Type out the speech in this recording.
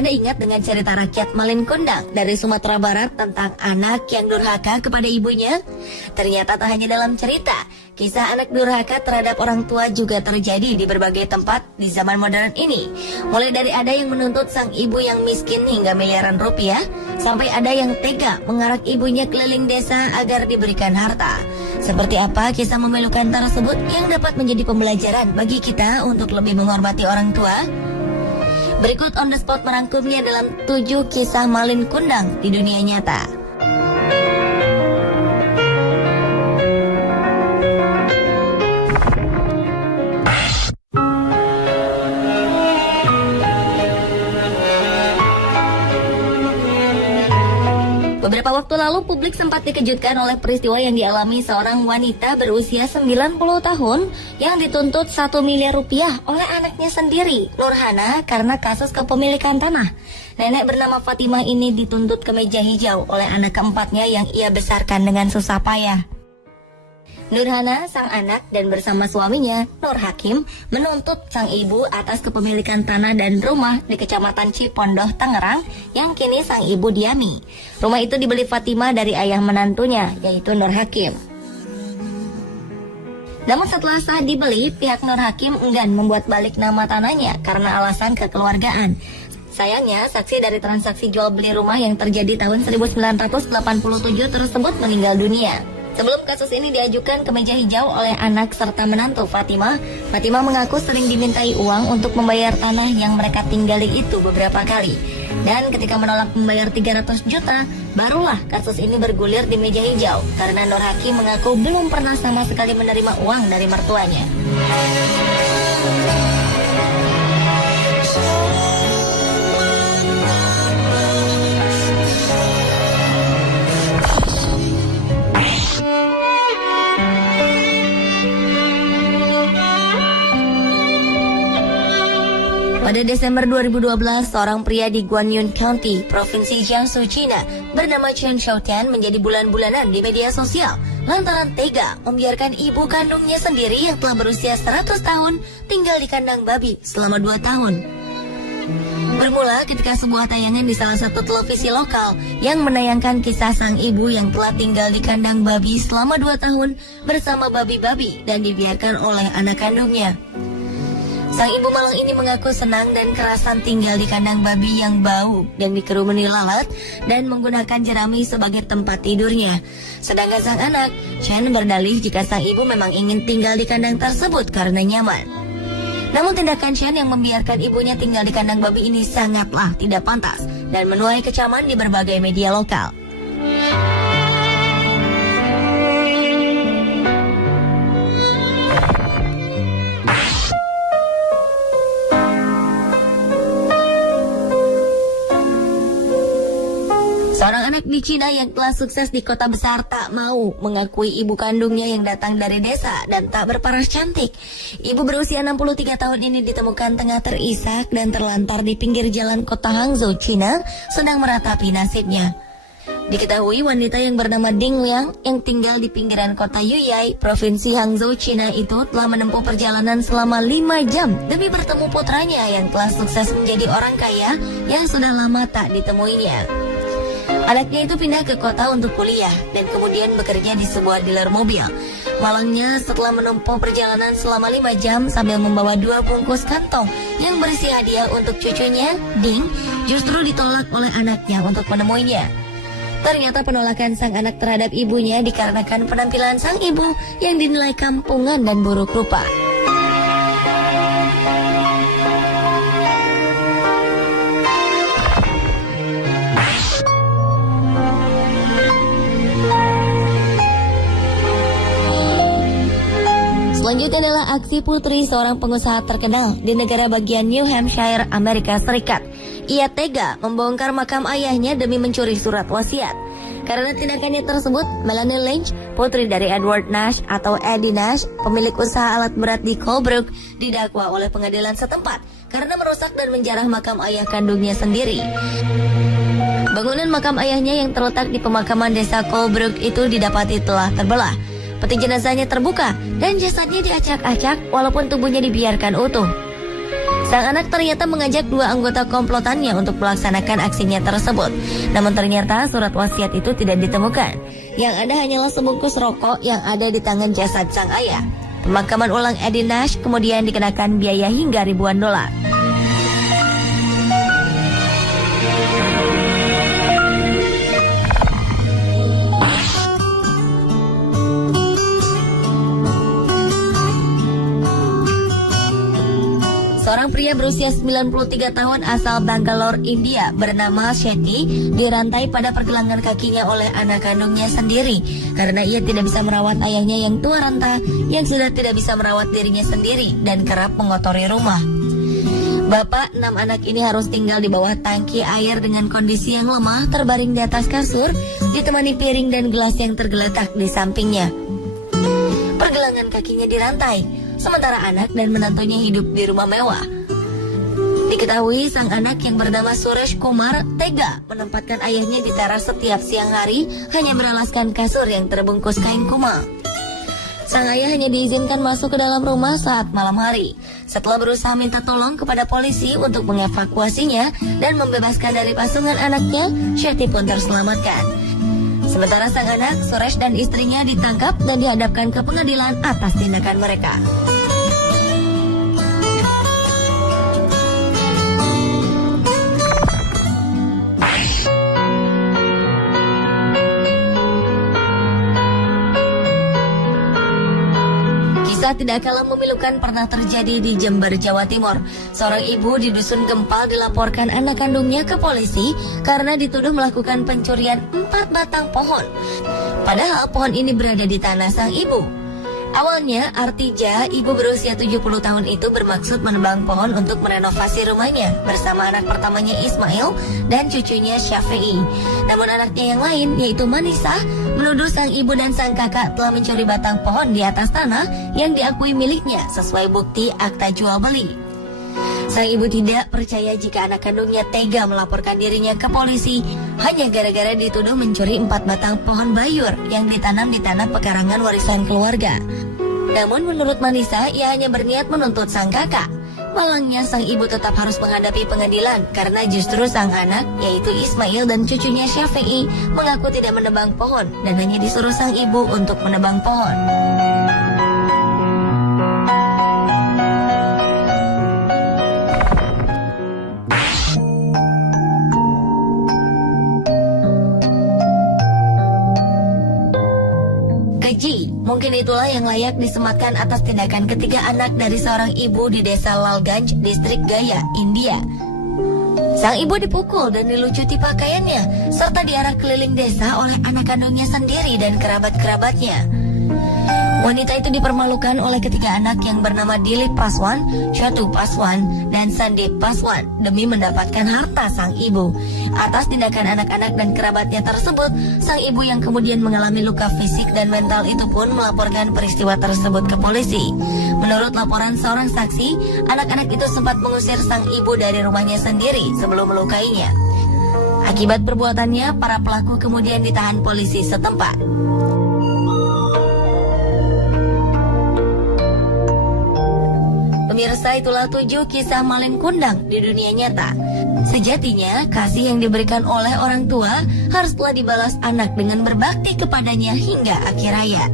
Anda ingat dengan cerita rakyat Malin Kundang dari Sumatera Barat tentang anak yang durhaka kepada ibunya? Ternyata tak hanya dalam cerita, kisah anak durhaka terhadap orang tua juga terjadi di berbagai tempat di zaman modern ini. Mulai dari ada yang menuntut sang ibu yang miskin hingga miliaran rupiah, sampai ada yang tega mengarak ibunya keliling desa agar diberikan harta. Seperti apa kisah memilukan tersebut yang dapat menjadi pembelajaran bagi kita untuk lebih menghormati orang tua? Berikut on the spot merangkumnya dalam 7 kisah Malin Kundang di dunia nyata. Beberapa waktu lalu publik sempat dikejutkan oleh peristiwa yang dialami seorang wanita berusia 90 tahun yang dituntut 1 miliar rupiah oleh anaknya sendiri, Nurhana, karena kasus kepemilikan tanah. Nenek bernama Fatimah ini dituntut ke meja hijau oleh anak keempatnya yang ia besarkan dengan susah payah. Nurhana, sang anak, dan bersama suaminya, Nur Hakim, menuntut sang ibu atas kepemilikan tanah dan rumah di Kecamatan Cipondoh, Tangerang, yang kini sang ibu diami. Rumah itu dibeli Fatimah dari ayah menantunya, yaitu Nur Hakim. Namun setelah sah dibeli, pihak Nur Hakim enggan membuat balik nama tanahnya karena alasan kekeluargaan. Sayangnya, saksi dari transaksi jual beli rumah yang terjadi tahun 1987 tersebut meninggal dunia. Sebelum kasus ini diajukan ke meja hijau oleh anak serta menantu Fatimah, Fatimah mengaku sering dimintai uang untuk membayar tanah yang mereka tinggali itu beberapa kali. Dan ketika menolak membayar 300 juta, barulah kasus ini bergulir di meja hijau karena Nur Hakim mengaku belum pernah sama sekali menerima uang dari mertuanya. Pada Desember 2012, seorang pria di Guanyun County, Provinsi Jiangsu, China, bernama Chen Xiaotian menjadi bulan-bulanan di media sosial lantaran tega membiarkan ibu kandungnya sendiri yang telah berusia 100 tahun tinggal di kandang babi selama 2 tahun. Bermula ketika sebuah tayangan di salah satu televisi lokal yang menayangkan kisah sang ibu yang telah tinggal di kandang babi selama 2 tahun bersama babi-babi dan dibiarkan oleh anak kandungnya. Sang ibu malang ini mengaku senang dan kerasan tinggal di kandang babi yang bau dan dikerumuni lalat dan menggunakan jerami sebagai tempat tidurnya. Sedangkan sang anak, Chen, berdalih jika sang ibu memang ingin tinggal di kandang tersebut karena nyaman. Namun tindakan Chen yang membiarkan ibunya tinggal di kandang babi ini sangatlah tidak pantas dan menuai kecaman di berbagai media lokal. Seorang anak di Cina yang telah sukses di kota besar tak mau mengakui ibu kandungnya yang datang dari desa dan tak berparas cantik. Ibu berusia 63 tahun ini ditemukan tengah terisak dan terlantar di pinggir jalan kota Hangzhou, Cina, sedang meratapi nasibnya. Diketahui wanita yang bernama Ding Liang yang tinggal di pinggiran kota Yuyai, Provinsi Hangzhou, Cina itu telah menempuh perjalanan selama 5 jam demi bertemu putranya yang telah sukses menjadi orang kaya yang sudah lama tak ditemuinya. Anaknya itu pindah ke kota untuk kuliah dan kemudian bekerja di sebuah dealer mobil. Malangnya setelah menempuh perjalanan selama 5 jam sambil membawa 2 bungkus kantong yang berisi hadiah untuk cucunya, Ding, justru ditolak oleh anaknya untuk menemuinya. Ternyata penolakan sang anak terhadap ibunya dikarenakan penampilan sang ibu yang dinilai kampungan dan buruk rupa. Selanjutnya adalah aksi putri seorang pengusaha terkenal di negara bagian New Hampshire, Amerika Serikat. Ia tega membongkar makam ayahnya demi mencuri surat wasiat. Karena tindakannya tersebut, Melanie Lynch, putri dari Edward Nash atau Eddie Nash, pemilik usaha alat berat di Colebrook, didakwa oleh pengadilan setempat karena merusak dan menjarah makam ayah kandungnya sendiri. Bangunan makam ayahnya yang terletak di pemakaman desa Colebrook itu didapati telah terbelah. Peti jenazahnya terbuka dan jasadnya diacak-acak walaupun tubuhnya dibiarkan utuh. Sang anak ternyata mengajak dua anggota komplotannya untuk melaksanakan aksinya tersebut. Namun ternyata surat wasiat itu tidak ditemukan. Yang ada hanyalah sebungkus rokok yang ada di tangan jasad sang ayah. Pemakaman ulang Eddie Nash kemudian dikenakan biaya hingga ribuan dolar. Seorang pria berusia 93 tahun asal Bangalore, India bernama Shetty dirantai pada pergelangan kakinya oleh anak kandungnya sendiri karena ia tidak bisa merawat ayahnya yang tua renta yang sudah tidak bisa merawat dirinya sendiri dan kerap mengotori rumah. Bapak 6 anak ini harus tinggal di bawah tangki air dengan kondisi yang lemah, terbaring di atas kasur, ditemani piring dan gelas yang tergeletak di sampingnya. Pergelangan kakinya dirantai, sementara anak dan menantunya hidup di rumah mewah. Diketahui sang anak yang bernama Suresh Kumar tega menempatkan ayahnya di teras setiap siang hari hanya beralaskan kasur yang terbungkus kain kumal. Sang ayah hanya diizinkan masuk ke dalam rumah saat malam hari. Setelah berusaha minta tolong kepada polisi untuk mengevakuasinya dan membebaskan dari pasungan anaknya, Shetty pun terselamatkan. Sementara sang anak, Suresh dan istrinya ditangkap dan dihadapkan ke pengadilan atas tindakan mereka. Kisah tidak kalah memilukan pernah terjadi di Jember, Jawa Timur. Seorang ibu di Dusun Gempal dilaporkan anak kandungnya ke polisi karena dituduh melakukan pencurian 4 batang pohon. Padahal pohon ini berada di tanah sang ibu. Awalnya, Artija, ibu berusia 70 tahun itu bermaksud menebang pohon untuk merenovasi rumahnya bersama anak pertamanya Ismail dan cucunya Syafi'i. Namun anaknya yang lain, yaitu Manisa, menuduh sang ibu dan sang kakak telah mencuri batang pohon di atas tanah yang diakui miliknya sesuai bukti akta jual beli. Sang ibu tidak percaya jika anak kandungnya tega melaporkan dirinya ke polisi hanya gara-gara dituduh mencuri 4 batang pohon bayur yang ditanam di tanah pekarangan warisan keluarga. Namun menurut Manisa, ia hanya berniat menuntut sang kakak. Malangnya sang ibu tetap harus menghadapi pengadilan karena justru sang anak, yaitu Ismail dan cucunya Syafi'i, mengaku tidak menebang pohon dan hanya disuruh sang ibu untuk menebang pohon. Mungkin itulah yang layak disematkan atas tindakan ketiga anak dari seorang ibu di desa Lalganj, distrik Gaya, India. Sang ibu dipukul dan dilucuti pakaiannya, serta diarak keliling desa oleh anak kandungnya sendiri dan kerabat-kerabatnya. Wanita itu dipermalukan oleh ketiga anak yang bernama Dilip Paswan, Chatu Paswan, dan Sandip Paswan demi mendapatkan harta sang ibu. Atas tindakan anak-anak dan kerabatnya tersebut, sang ibu yang kemudian mengalami luka fisik dan mental itu pun melaporkan peristiwa tersebut ke polisi. Menurut laporan seorang saksi, anak-anak itu sempat mengusir sang ibu dari rumahnya sendiri sebelum melukainya. Akibat perbuatannya, para pelaku kemudian ditahan polisi setempat. Pemirsa, itulah 7 kisah maling kundang di dunia nyata. Sejatinya, kasih yang diberikan oleh orang tua harus telah dibalas anak dengan berbakti kepadanya hingga akhir hayat.